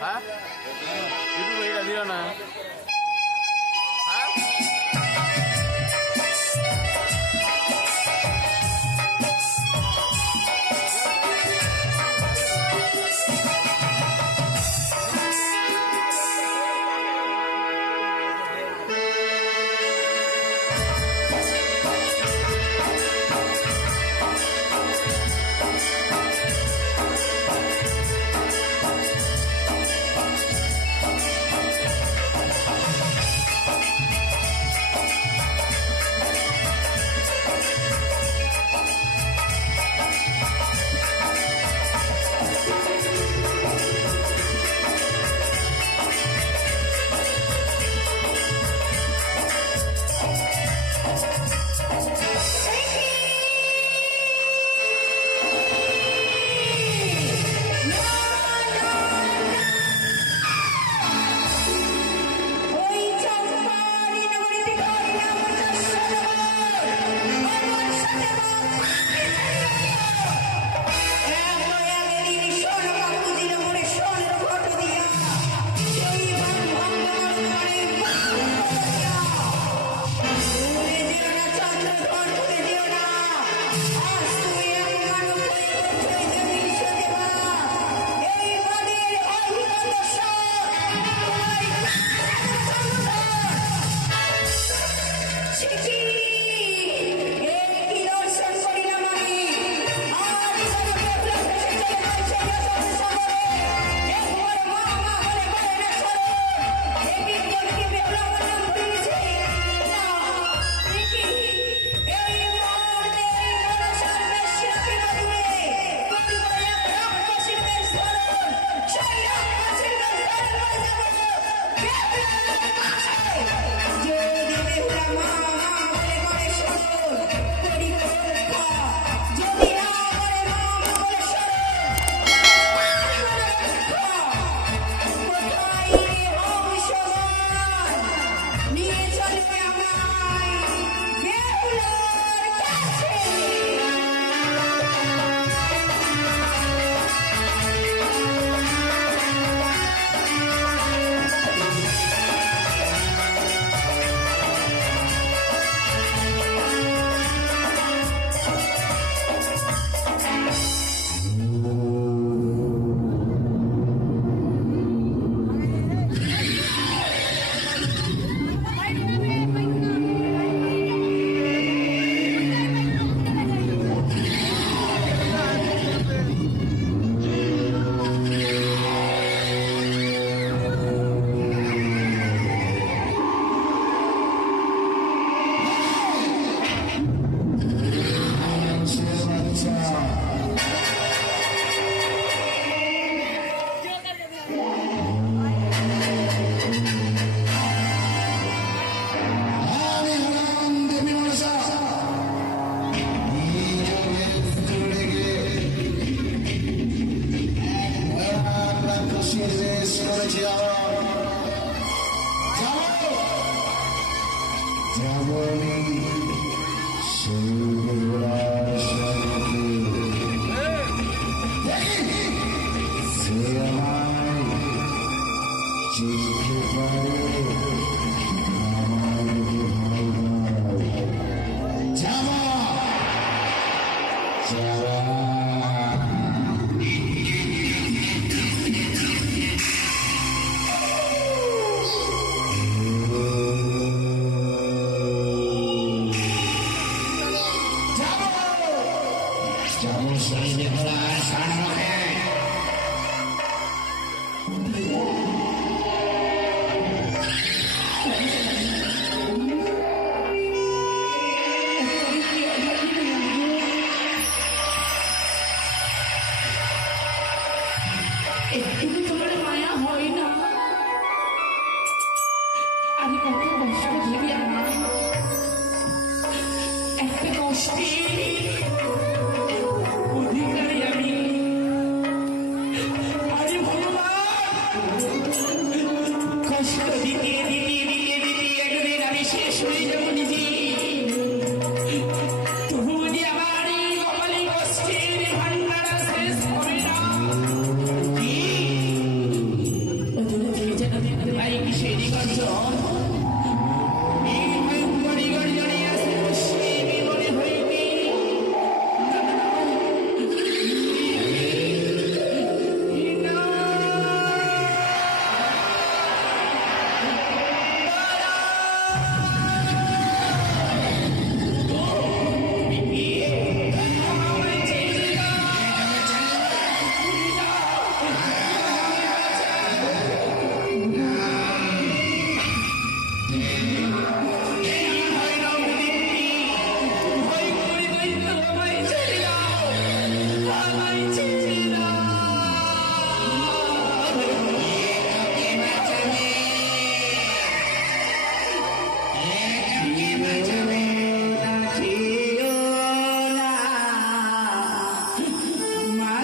হ্যাঁ ইউটিউবে এটা দিও না।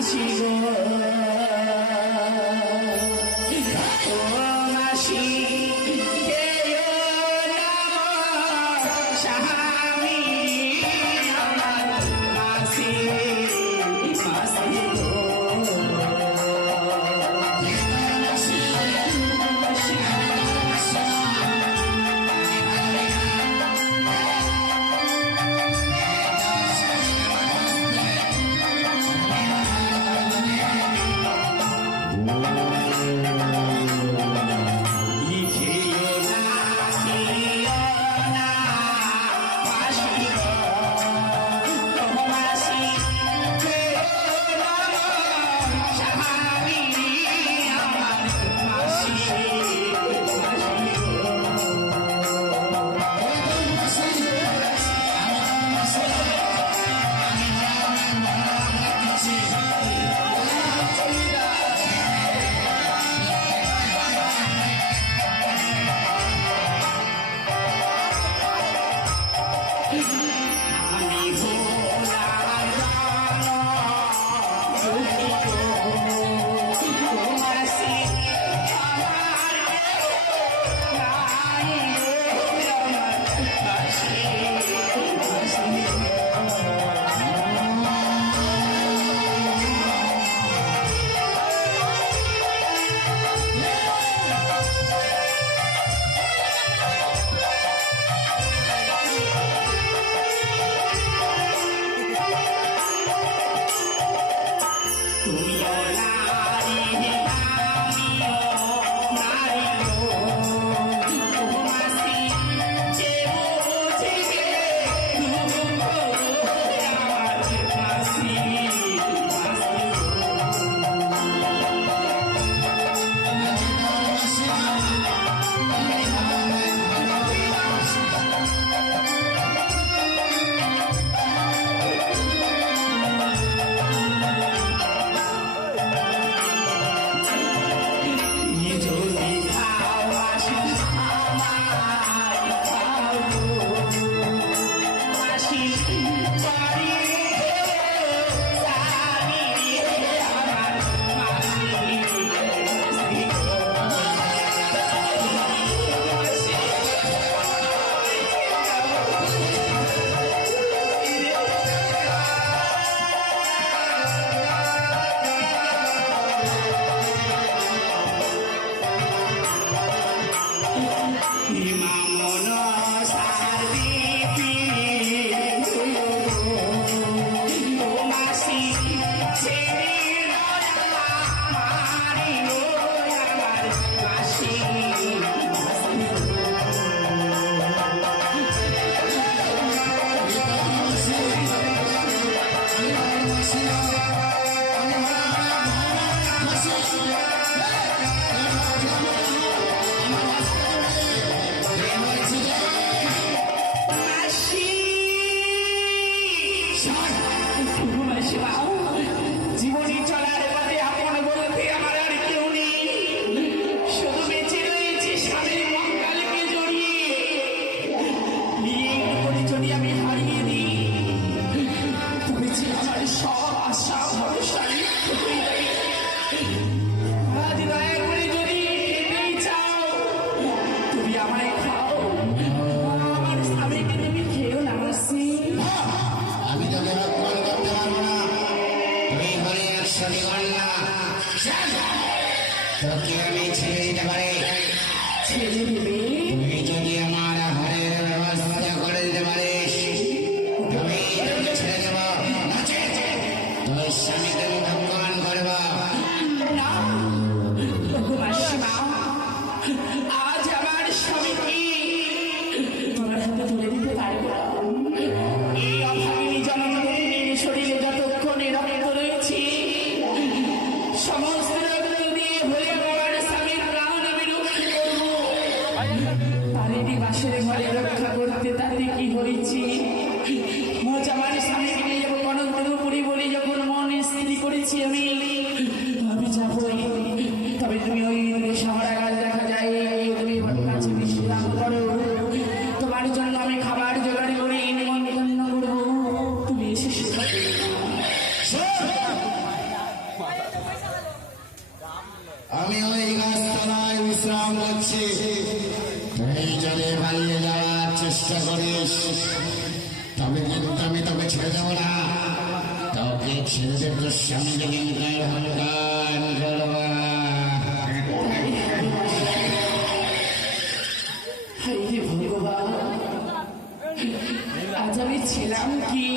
মাসি গো ও মাসি কেউ নাম স্বামী আমার মাসি মাসি গো জীবনী চলার পথে আপন বলতে আমার আর কেউ নেই, শুধু বেঁচে রয়েছে স্বামীর মঙ্গলকে জড়িয়ে। বিয়ে করে যদি আমি হারিয়ে দিই, তবে যে আমার সব আশা ভরসা হয়ে যাবে। আজ দয়া করে যদি খেতেই চাও, তুমি আমায় খাও, আমার স্বামীকে তুমি খেও না মাসি। আমি তোকে রক্ষণ করতে পারবো না, তুই হলে একশোটি কন্যা, তোকে আমি ছেড়ে দিতে পারি। ছেড়ে দেবে? তুই যদি আমার ঘরের ব্যবস্থা করে দিতে পারিস, আমি তোকে ছেড়ে দেব, নচেৎ তোর স্বামীকে আমি ভগবান করবো। না ওগো মাসিমা, আজ আমার স্বামীকে তোমার হাতে তুলে দিতে পারবো না। এই অভাগিনী জননীর শরীরে যতক্ষণে রক্ত রয়েছে, সমস্ত রক্ত দিয়ে ভরে আমার স্বামীর প্রাণ আমি রক্ষা করবো। তারেরই বাসের ঘরে রক্ষা করতে তাতে কি হয়েছে? আজ আমার স্বামীকে নিয়ে যাবো গণতন্ত্রপুরী বলে যখন মন স্থির করেছি আমি যাবই। তবে তুমি ওই সাহারা গাছ দেখা যায়, তুমি কাছে বিশ্রাম করো, তোমার জন্য আমি খাবার জোগাড় করে নিমন্ত্রণ করবো, তুমি এসে সেবা করো। বিশ্রাম করছে। তুই যদি পালিয়ে যাওয়ার চেষ্টা করিস তবে কিন্তু আমি তোকে ছেড়ে দেবো না। তোকে ছেড়ে দেব তোর স্বামীকে কিন্তু হনকান করবো। হায় রে ভগবান, আজ আমি ছিলাম কি